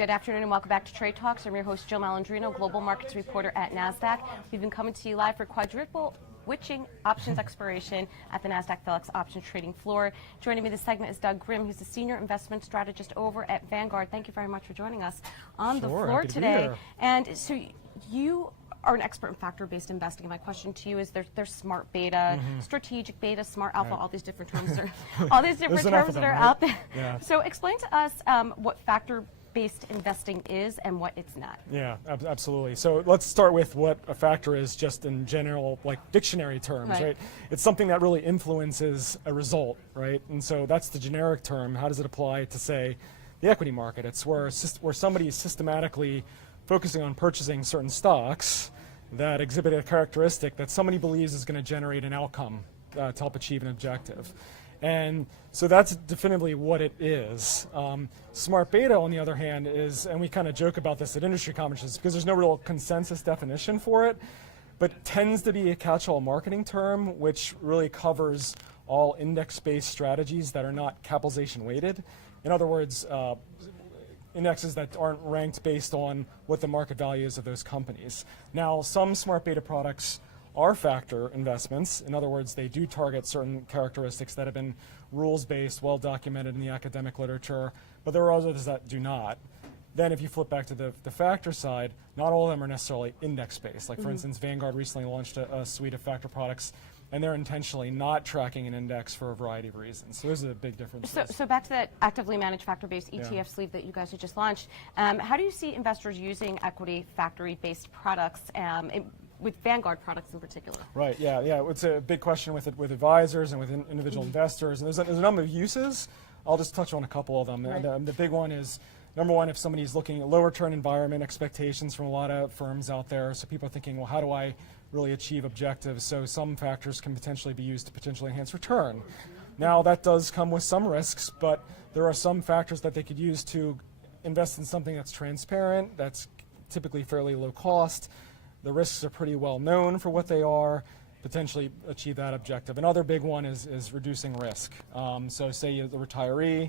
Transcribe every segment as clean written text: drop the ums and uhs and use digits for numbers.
Good afternoon and welcome back to Trade Talks. I'm your host, Jill Malandrino, Global Markets Reporter at Nasdaq. We've been coming to you live for quadruple witching options expiration at the Nasdaq PHLX options trading floor. Joining me this segment is Doug Grimm, who's the Senior Investment Strategist over at Vanguard. Thank you very much for joining us on the floor today. And so you are an expert in factor-based investing. My question to you is: there's smart beta, strategic beta, smart alpha, all these different terms all these different terms that are out there. Yeah. So explain to us what factor-based investing is and what it's not. Yeah, absolutely. So let's start with what a factor is, just in general, like dictionary terms, right? It's something that really influences a result, right? And so that's the generic term. How does it apply to, say, the equity market? It's where somebody is systematically focusing on purchasing certain stocks that exhibit a characteristic that somebody believes is going to generate an outcome to help achieve an objective. And so that's definitively what it is. Smart beta, on the other hand, is, and we kind of joke about this at industry conferences because there's no real consensus definition for it, but tends to be a catch-all marketing term which really covers all index-based strategies that are not capitalization weighted. In other words, indexes that aren't ranked based on what the market value is of those companies. Now, some smart beta products are factor investments. In other words, they do target certain characteristics that have been rules-based, well documented in the academic literature, but there are others that do not. Then if you flip back to the factor side, not all of them are necessarily index-based. Like for instance, Vanguard recently launched a suite of factor products, and they're intentionally not tracking an index for a variety of reasons. So there's a big difference. So back to that actively managed factor-based ETF sleeve that you guys had just launched. How do you see investors using equity factory-based products with Vanguard products in particular? Right, yeah. It's a big question with advisors and with individual investors. And there's a number of uses. I'll just touch on a couple of them. Right. The big one is, number one, if somebody's looking at low return environment expectations from a lot of firms out there, so people are thinking, well, how do I really achieve objectives? So some factors can potentially be used to potentially enhance return. Now that does come with some risks, but there are some factors that they could use to invest in something that's transparent, that's typically fairly low cost. The risks are pretty well known for what they are, potentially achieve that objective. Another big one is reducing risk. So say you're the retiree,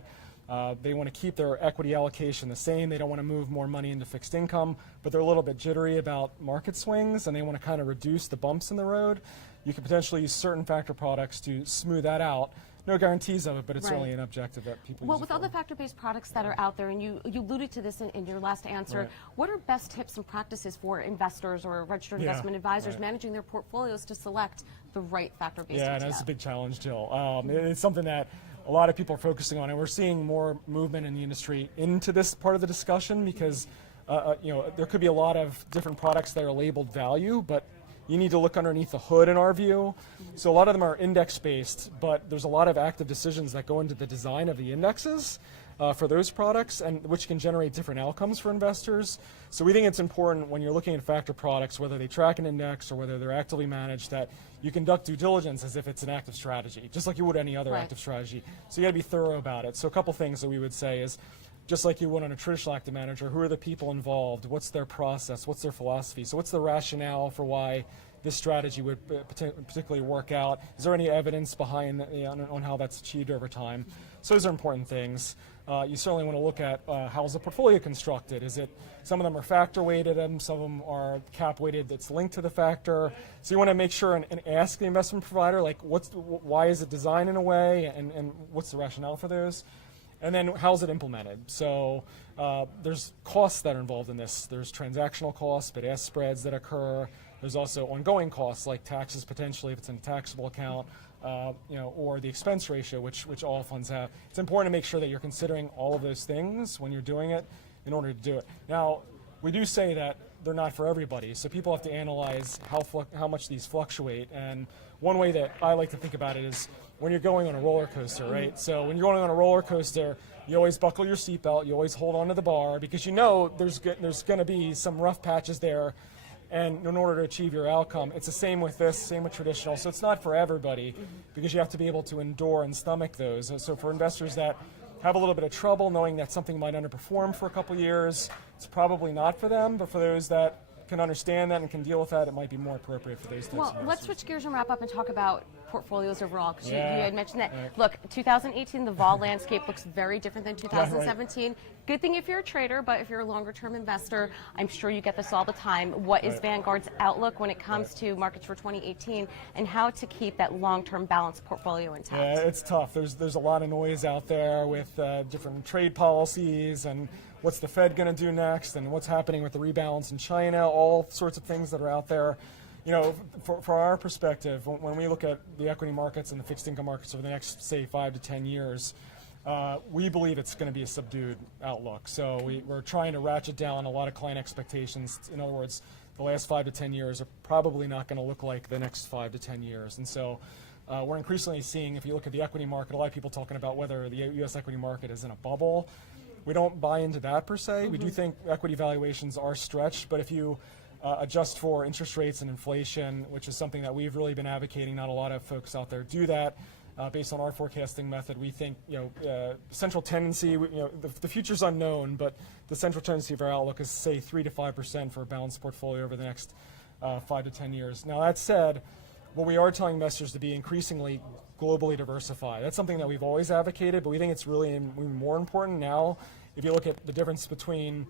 they want to keep their equity allocation the same. They don't want to move more money into fixed income, but they're a little bit jittery about market swings, and they want to kind of reduce the bumps in the road. You could potentially use certain factor products to smooth that out. No guarantees of it, but it's certainly an objective that people use. Well, with all the factor-based products that are out there, and you alluded to this in your last answer, what are best tips and practices for investors or registered investment advisors managing their portfolios to select the right factor-based ETF? Yeah, that's a big challenge, Jill. It's something that a lot of people are focusing on, and we're seeing more movement in the industry into this part of the discussion because there could be a lot of different products that are labeled value, but you need to look underneath the hood in our view. So a lot of them are index-based, but there's a lot of active decisions that go into the design of the indexes for those products, and which can generate different outcomes for investors. So we think it's important when you're looking at factor products, whether they track an index or whether they're actively managed, that you conduct due diligence as if it's an active strategy, just like you would any other active strategy. So you gotta be thorough about it. So a couple things that we would say is, just like you would on a traditional active manager, who are the people involved? What's their process? What's their philosophy? So what's the rationale for why this strategy would particularly work out? Is there any evidence behind on how that's achieved over time? So those are important things. You certainly want to look at how's the portfolio constructed. Is it, some of them are factor weighted and some of them are cap weighted that's linked to the factor. So you want to make sure and ask the investment provider, like, why is it designed in a way, and what's the rationale for those? And then how's it implemented? So there's costs that are involved in this. There's transactional costs, bid-ask spreads that occur. There's also ongoing costs like taxes potentially if it's in a taxable account, or the expense ratio, which all funds have. It's important to make sure that you're considering all of those things when you're doing it in order to do it. Now, we do say that they're not for everybody, so people have to analyze how much these fluctuate. And one way that I like to think about it is when you're going on a roller coaster, right? So when you're going on a roller coaster, you always buckle your seatbelt, you always hold onto the bar, because you know there's going to be some rough patches there, and in order to achieve your outcome. It's the same with this, same with traditional. So it's not for everybody, because you have to be able to endure and stomach those. And so for investors that have a little bit of trouble knowing that something might underperform for a couple years, it's probably not for them, but for those that can understand that and can deal with that, it might be more appropriate for those types of investors. Let's switch gears and wrap up and talk about portfolios overall? Because you Yeah. had mentioned that. Right. Look, 2018, the vol landscape looks very different than 2017. Good thing if you're a trader, but if you're a longer-term investor, I'm sure you get this all the time. What is Vanguard's outlook when it comes to markets for 2018 and how to keep that long-term balanced portfolio intact? Yeah, it's tough. There's a lot of noise out there with different trade policies and what's the Fed going to do next and what's happening with the rebalance in China, all sorts of things that are out there. You know, for our perspective, when we look at the equity markets and the fixed income markets over the next, say, 5 to 10 years, we believe it's going to be a subdued outlook. So we're trying to ratchet down a lot of client expectations. In other words, the last 5 to 10 years are probably not going to look like the next 5 to 10 years. And so we're increasingly seeing, if you look at the equity market, a lot of people talking about whether the U.S. equity market is in a bubble. We don't buy into that per se. We do think equity valuations are stretched, but if you adjust for interest rates and inflation, which is something that we've really been advocating, not a lot of folks out there do that. Based on our forecasting method, we think central tendency. The future's unknown, but the central tendency of our outlook is say 3 to 5% for a balanced portfolio over the next 5 to 10 years. Now that said, what we are telling investors to be increasingly globally diversified. That's something that we've always advocated, but we think it's really more important now. If you look at the difference between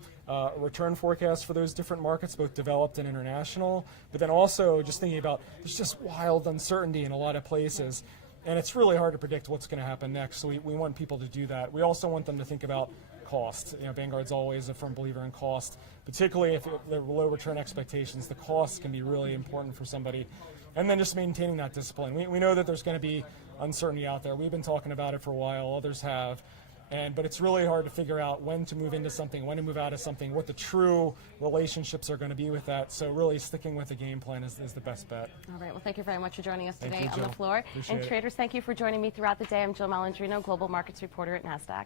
return forecasts for those different markets, both developed and international, but then also just thinking about there's just wild uncertainty in a lot of places, and it's really hard to predict what's going to happen next. So we want people to do that. We also want them to think about cost. Vanguard's always a firm believer in cost, particularly if there are low return expectations. The costs can be really important for somebody. And then just maintaining that discipline. We know that there's going to be uncertainty out there. We've been talking about it for a while. Others have. But it's really hard to figure out when to move into something, when to move out of something, what the true relationships are going to be with that. So really sticking with the game plan is the best bet. All right. Well, thank you very much for joining us Thank today you, on Jill. the floor. Appreciate And it. traders, thank you for joining me throughout the day. I'm Jill Malandrino, Global Markets Reporter at Nasdaq.